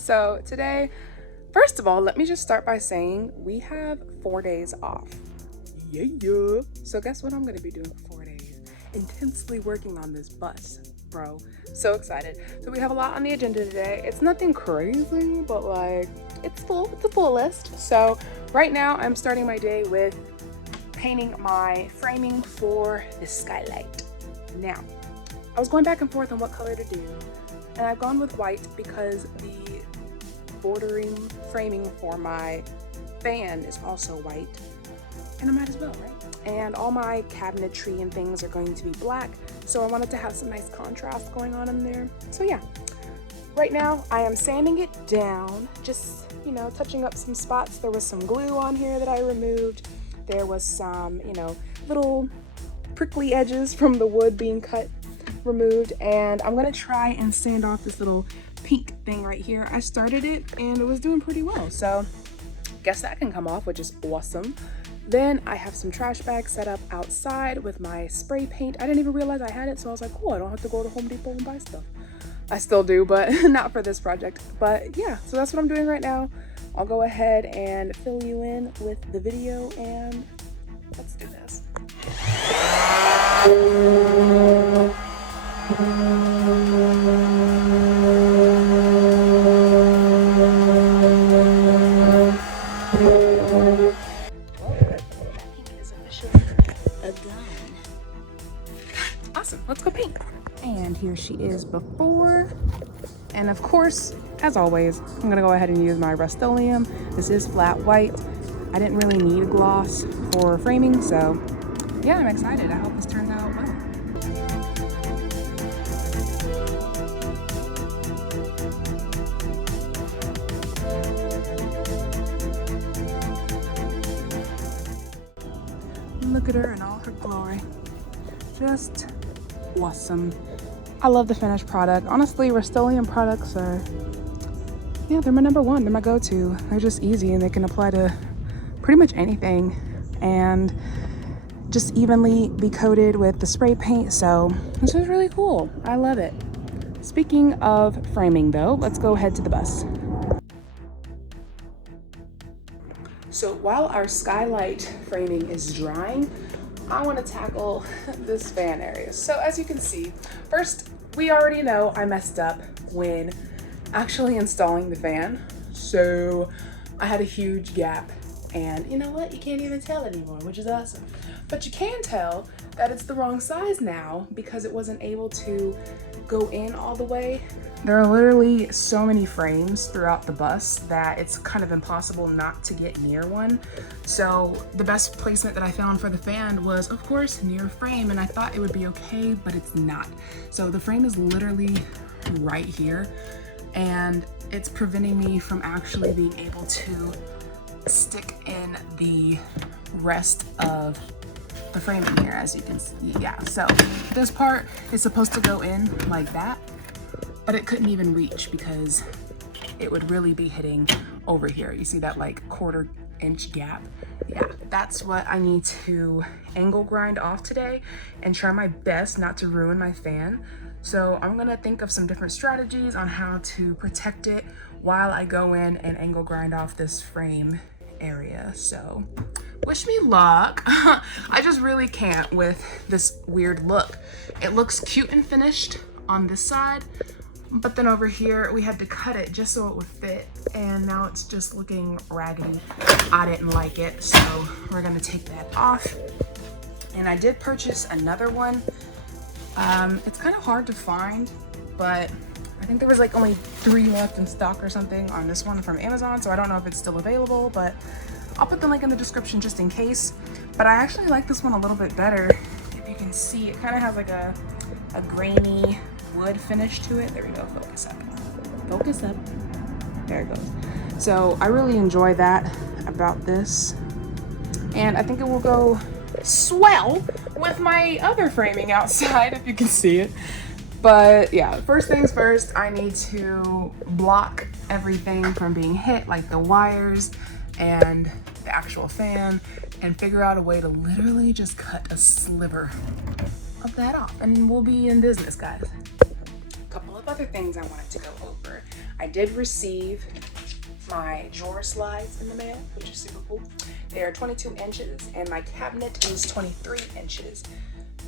So today, first of all, let me just start by saying we have 4 days off. Yeah. So guess what I'm gonna be doing for 4 days? Intensely working on this bus, bro. So excited. So we have a lot on the agenda today. It's nothing crazy, but like it's full. It's a full list. So right now I'm starting my day with painting my framing for the Skylight. Now, I was going back and forth on what color to do, and I've gone with white because the bordering framing for my fan is also white, and I might as well, right? And all my cabinetry and things are going to be black, so I wanted to have some nice contrast going on in there. So yeah, right now I am sanding it down, just, you know, touching up some spots. There was some glue on here that I removed. There was some, you know, little prickly edges from the wood being cut removed, and I'm gonna try and sand off this little pink thing right here. I started it and it was doing pretty well, so guess that can come off, which is awesome. Then I have some trash bags set up outside with my spray paint. I didn't even realize I had it, so I was like, cool, I don't have to go to Home Depot and buy stuff. I still do, but not for this project. But yeah, so that's what I'm doing right now. I'll go ahead and fill you in with the video, and let's do this. Awesome, let's go paint. And here she is before. And of course, as always, I'm gonna go ahead and use my Rust-Oleum. This is flat white. I didn't really need a gloss for framing, so yeah, I'm excited. I hope this turns out well. Look at her in all her glory. Just awesome. I love the finished product. Honestly, Rust-Oleum products are, yeah, they're my number one. They're my go-to. They're just easy and they can apply to pretty much anything and just evenly be coated with the spray paint. So this is really cool. I love it. Speaking of framing though, let's go ahead to the bus. So while our Skylight framing is drying, I want to tackle this fan area. So as you can see, first, we already know I messed up when actually installing the fan. So I had a huge gap, and you know what? You can't even tell anymore, which is awesome. But you can tell that it's the wrong size now because it wasn't able to go in all the way. There are literally so many frames throughout the bus that it's kind of impossible not to get near one. So the best placement that I found for the fan was, of course, near frame, and I thought it would be okay, but it's not. So the frame is literally right here, and it's preventing me from actually being able to stick in the rest of the frame in here, as you can see. Yeah, so this part is supposed to go in like that, but it couldn't even reach because it would really be hitting over here. You see that like 1/4 inch gap? Yeah, that's what I need to angle grind off today and try my best not to ruin my fan. So I'm gonna think of some different strategies on how to protect it while I go in and angle grind off this frame area. So wish me luck. I just really can't with this weird look. It looks cute and finished on this side, but then over here we had to cut it just so it would fit, and now it's just looking raggedy. I didn't like it, so we're gonna take that off. And I did purchase another one. It's kind of hard to find, but I think there was like only 3 left in stock or something on this one from Amazon, so I don't know if it's still available, but I'll put the link in the description just in case. But I actually like this one a little bit better. If you can see, it kind of has like a grainy wood finish to it. There we go, focus up. Focus up. There it goes. So I really enjoy that about this. And I think it will go swell with my other framing outside, if you can see it. But yeah, first things first, I need to block everything from being hit, like the wires and the actual fan, and figure out a way to literally just cut a sliver of that off, and we'll be in business, guys. A couple of other other things I wanted to go over. I did receive my drawer slides in the mail, which is super cool. They are 22 inches and my cabinet is 23 inches.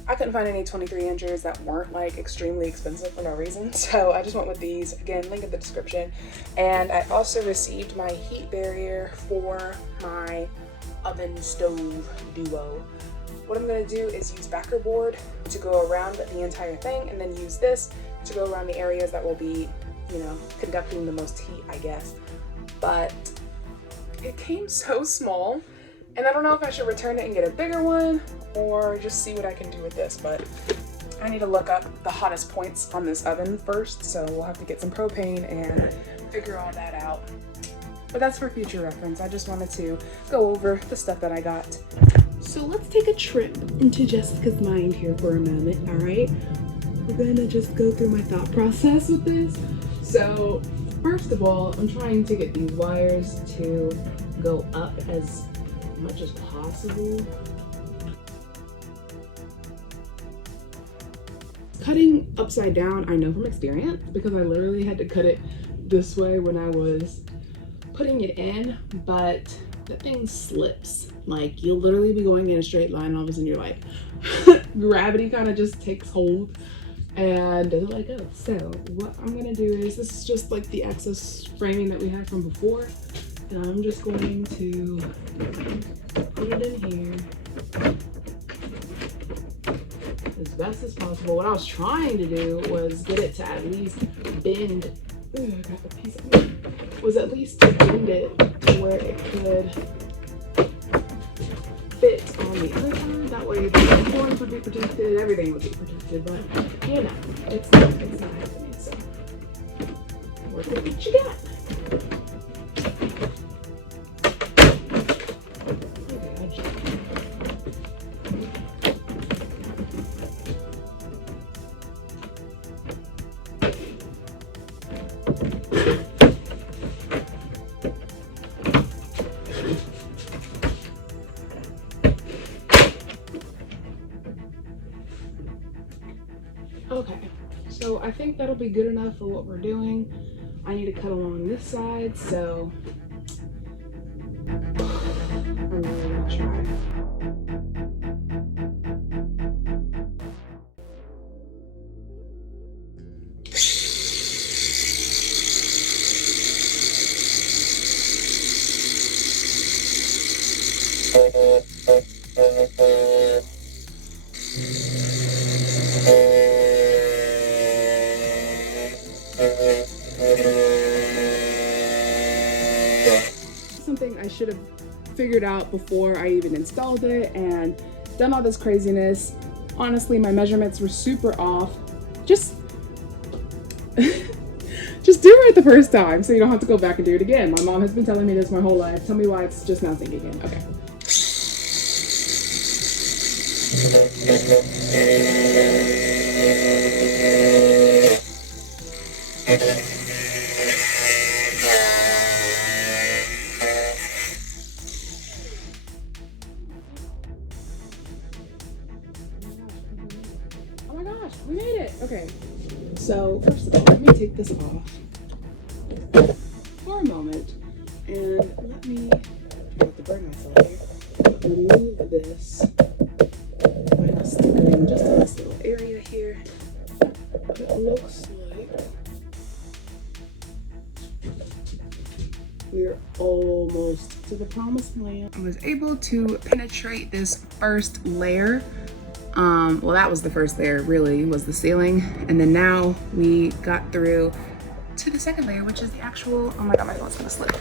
I couldn't find any 23 inches that weren't like extremely expensive for no reason. So I just went with these. Again, link in the description. And I also received my heat barrier for my oven stove duo. What I'm gonna do is use backer board to go around the entire thing and then use this to go around the areas that will be, you know, conducting the most heat, I guess. But it came so small and I don't know if I should return it and get a bigger one or just see what I can do with this, but I need to look up the hottest points on this oven first, so we'll have to get some propane and figure all that out. But that's for future reference. I just wanted to go over the stuff that I got. So let's take a trip into Jessica's mind here for a moment, all right? We're gonna just go through my thought process with this. So first of all, I'm trying to get these wires to go up as much as possible. Cutting upside down, I know from experience, because I literally had to cut it this way when I was putting it in, but that thing slips. Like, you'll literally be going in a straight line and all of a sudden you're like, gravity kind of just takes hold and doesn't let go. So what I'm gonna do is, this is just like the excess framing that we had from before, and I'm just going to put it in here as best as possible. What I was trying to do was get it to at least bend. Ooh, I got the piece of it. Was at least to bend it to where it could fit on the other side. That way the corners would be protected, everything would be protected, but you know, it's not happening, so work with what you got. Okay, so I think that'll be good enough for what we're doing. I need to cut along this side, so I'm really gonna try. Something I should have figured out before I even installed it and done all this craziness. Honestly, my measurements were super off. Just do it the first time so you don't have to go back and do it again. My mom has been telling me this my whole life. Tell me why it's just now thinking again. Okay. Oh my gosh, we made it. Okay. So first of all, let me take this off for a moment and let me try not to burn myself here. Remove this vinyl stickering just in this little area here. It looks like we're almost to the promised land. I was able to penetrate this first layer. Well, that was the first layer, really, was the ceiling. And then now we got through to the second layer, which is the actual, oh my God, my phone's gonna slip.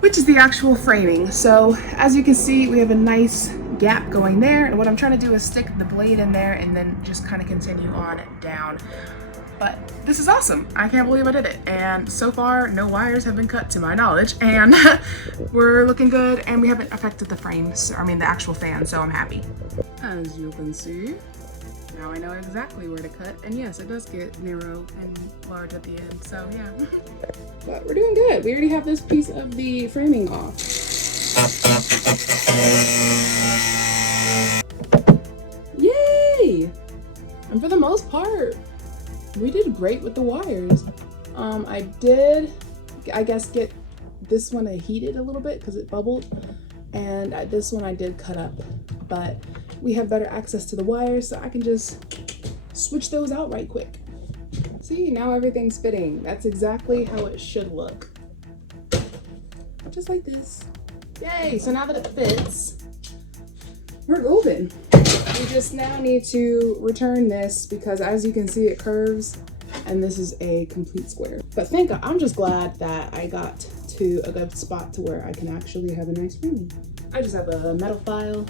Which is the actual framing. So as you can see, we have a nice gap going there. And what I'm trying to do is stick the blade in there and then just kind of continue on down. But this is awesome. I can't believe I did it. And so far, no wires have been cut to my knowledge, and we're looking good, and we haven't affected the frames, I mean the actual fan, so I'm happy. As you can see, now I know exactly where to cut, and yes, it does get narrow and large at the end, so yeah. But we're doing good. We already have this piece of the framing off. Yay! And for the most part, we did great with the wires. I did, I guess, get this one heated a little bit because it bubbled, and this one I did cut up, but we have better access to the wires, so I can just switch those out right quick. See, now everything's fitting. That's exactly how it should look. Just like this. Yay, so now that it fits, we're golden. We just now need to return this because as you can see, it curves and this is a complete square. But I'm just glad that I got to a good spot to where I can actually have a nice framing. I just have a metal file.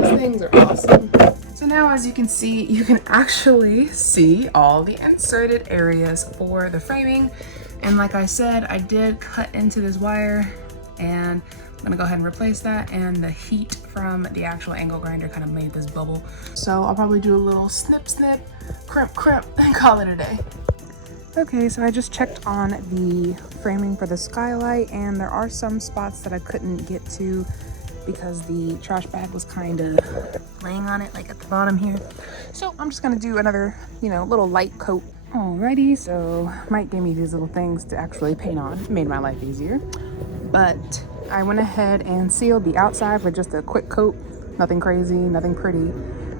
These things are awesome. So now, as you can see, you can actually see all the inserted areas for the framing. And like I said, I did cut into this wire, and I'm gonna go ahead and replace that. And the heat from the actual angle grinder kind of made this bubble. So I'll probably do a little snip, snip, crimp, crimp, and call it a day. Okay, so I just checked on the framing for the Skylight, and there are some spots that I couldn't get to because the trash bag was kind of laying on it, like at the bottom here. So I'm just gonna do another, little light coat. Alrighty, so Mike gave me these little things to actually paint on. It made my life easier. But I went ahead and sealed the outside with just a quick coat. Nothing crazy, nothing pretty.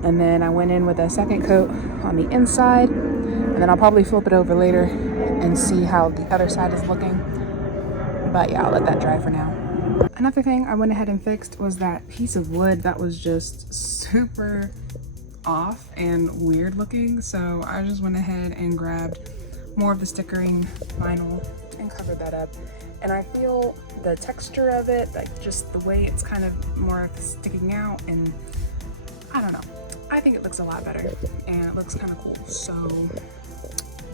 And then I went in with a second coat on the inside. And then I'll probably flip it over later and see how the other side is looking. But yeah, I'll let that dry for now. Another thing I went ahead and fixed was that piece of wood that was just super off and weird looking. So I just went ahead and grabbed more of the stickering vinyl and covered that up. And I feel the texture of it, like just the way it's kind of more sticking out, and I don't know. I think it looks a lot better and it looks kind of cool. So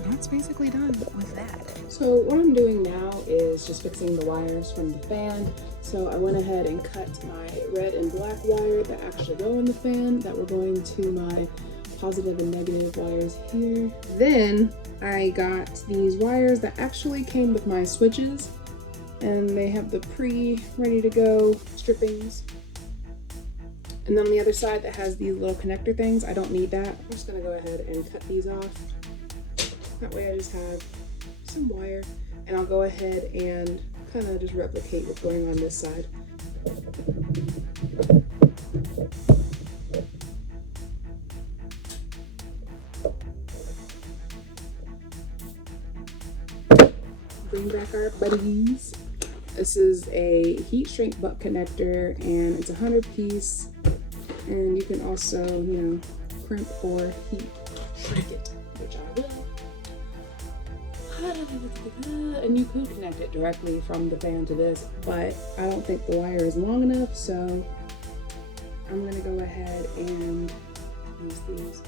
that's basically done with that. So what I'm doing now is just fixing the wires from the fan. So I went ahead and cut my red and black wire that actually go in the fan that were going to my positive and negative wires here. Then I got these wires that actually came with my switches, and they have the ready to go strippings. And then on the other side that has these little connector things, I don't need that. I'm just gonna go ahead and cut these off. That way I just have some wire, and I'll go ahead and kind of just replicate what's going on this side. Bring back our buddies. This is a heat shrink butt connector, and it's a 100-piece, and you can also, crimp or heat shrink it, which I will. And you could connect it directly from the fan to this, but I don't think the wire is long enough, so I'm gonna go ahead and use these.